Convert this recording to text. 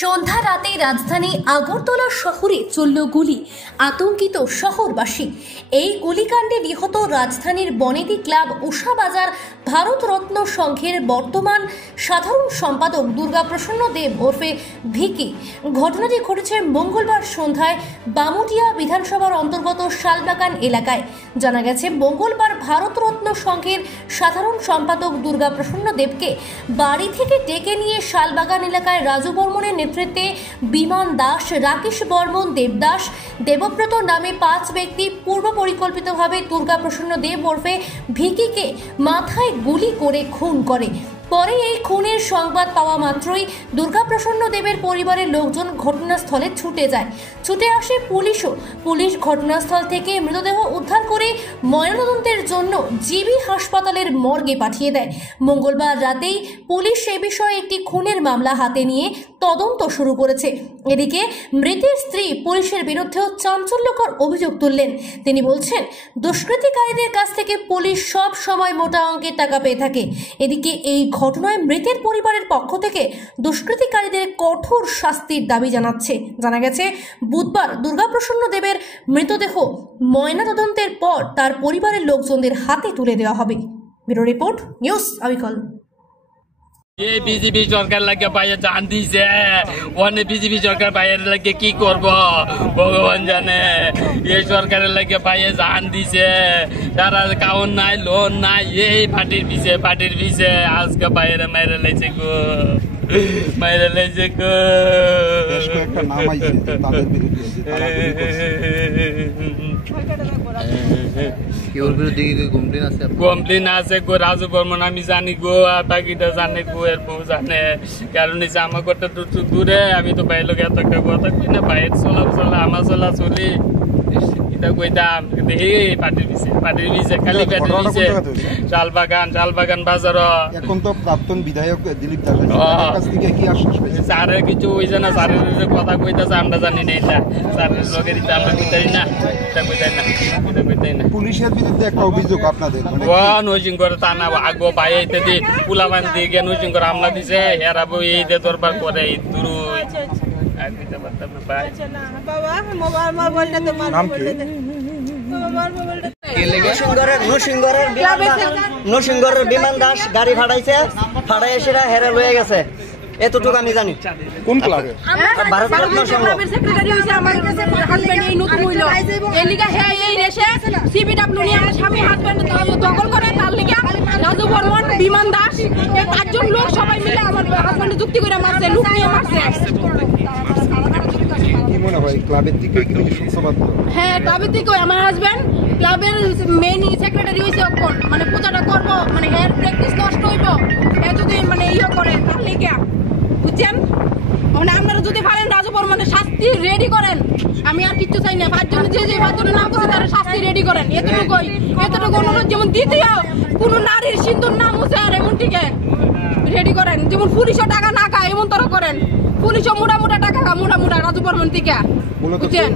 সন্ধ্যা রাতে রাজধানী আগরতলা শহরে চলল গুলি, আতঙ্কিত শহরবাসী। এই গুলিকাণ্ডে নিহত রাজধানীর বনেদি ক্লাব উষাবাজার ভারতরত্ন সংঘের বর্তমান সাধারণ সম্পাদক দুর্গাপ্রসন্ন দেব ওরফে ভিকি। ঘটনাটি ঘটেছে মঙ্গলবার সন্ধ্যায় বামুটিয়া বিধানসভার অন্তর্গত শালবাগান এলাকায়। জানা গেছে, মঙ্গলবার ভারতরত্ন সংঘের সাধারণ সম্পাদক দুর্গাপ্রসন্ন দেবকে বাড়ি থেকে ডেকে নিয়ে শালবাগান এলাকায় রাজু বর্মনের নেতৃত্বে বিমান দাস, রাকেশ বর্মন, দেবদাস, দেবব্রত নামে 5 ব্যক্তি পূর্ব পরিকল্পিতভাবে দুর্গাপ্রসন্ন দেব ওরফে ভিকিকে মাথায় গুলি করে খুন করে। পরে এই খুনের সংবাদ পাওয়া মাত্রই দুর্গাপ্রসন্ন দেবের পরিবারের লোকজন ঘটনাস্থলে ছুটে আসে পুলিশও। পুলিশ ঘটনাস্থল থেকে মৃতদেহ উদ্ধার করে ময়নাতদন্তের জন্য জিবি হাসপাতালের মর্গে পাঠিয়ে দেয়। মঙ্গলবার রাতেই পুলিশ এ বিষয়ে একটি খুনের মামলা হাতে নিয়ে তদন্ত শুরু করেছে। এদিকে মৃতের স্ত্রী পুলিশের বিরুদ্ধেও চাঞ্চল্যকর অভিযোগ তুললেন। তিনি বলছেন, দুষ্কৃতিকারীদের কাছ থেকে পুলিশ সব সময় মোটা অঙ্কের টাকা পেয়ে থাকে। এদিকে এই ঘটনায় মৃতের পরিবারের পক্ষ থেকে দুষ্কৃতিকারীদের কঠোর শাস্তির দাবি জানাচ্ছে। জানা গেছে, বুধবার দুর্গাপ্রসন্ন দেবের মৃতদেহ ময়নাতদন্তের পর তার পরিবারের লোকজনদের হাতে তুলে দেওয়া হবে। ব্যুরো রিপোর্ট, নিউজ আবিকল। এই বিজেপি সরকার লাগে বাইরে জান দিছে, অনেক বিজেপি সরকার বাইরে লাগে কি করব ভগবান জানে। এই সরকারের লাগে বাইরে জান দিছে, তারা কাউন নাই, লোন নাই, এই পার্টির পিছে আজকে বাইরে মাইরে লাইছে গো, মাইরে লাইছে গো। কমপ্লেন আছে গো, রাজু বর্মন আমি জানি গো, আর বাকিটা জানে গো, এর বউ জানে। কারণ হচ্ছে আমার ঘরটা দূরে, আমি তো বাইরের লোক এত একটা কথা কই না, বাইরের চলা আমার চলা চলি এটা কইতাম। কিন্তু এই পার্টির পিছে খালি পার্টির পিছে শালবাগান বাজার। এখন তো প্রাক্তন বিধায়ক দিলীপ দাসের কাছ থেকে কি আশ্বাস পেয়েছে? স্যারের কিছু হইছে না, স্যারের যে কথা কইতাছে আমরা জানি না, এটা স্যারের লোকের আমরা কইতাই না, এটা কইতাই না। পুলিশের বিরুদ্ধে একটা অভিযোগ আপনাদের নৈজিং করে তা না, আগো ভাই ইত্যাদি পুলাবান দিয়ে নৈজিং করে হামলা দিছে, হেরাবো এই দিয়ে দরবার করে দূর নরসিংগড়ের বিমান দাস গাড়ি ফাটাইছে, ফাটাই সেটা হেরে লয়ে গেছে, এতটুকু আমি জানি। কোন ক্লাবে? ভারতরত্ন সংঘ। রাজু বর্মন, বিমান দাস, এই 5 জন লোক সবাই মিলে আমার হাজবেন্ড যুক্তি করে মারছে, লুক নিয়ে মারছে। কি মনে হয় ক্লাবের দিকে কি সূত্রপাত? হ্যাঁ, ক্লাবের দিকে আমার হাজবেন্ড ক্লাবের মেইন সেক্রেটারি হইছে, এখন মানে পূজাটা করব, মানে এর প্র্যাকটিস নষ্ট হইব, এ যদি মানে ইয়ে করে তাহলে কি বুঝছেন? মানে আপনারা যদি পারেন রাজু বর্মনের শাস্তি রেডি করেন, আমি আর কিচ্ছু চাই না। 5 জন যে 5 জনের নাম করছে তারা শাস্তি রেডি করেন, এতটুকু অনুরোধ। যেমন দ্বিতীয় কোন নারীর সিন্দুর নাম হচ্ছে আর এমন টিকে রেডি করেন, যেমন পুলিশও টাকা না খায় এমন তারা করেন, পুলিশও মোটা টাকা মোটা রাজু বর্মন থেকে, বুঝছেন?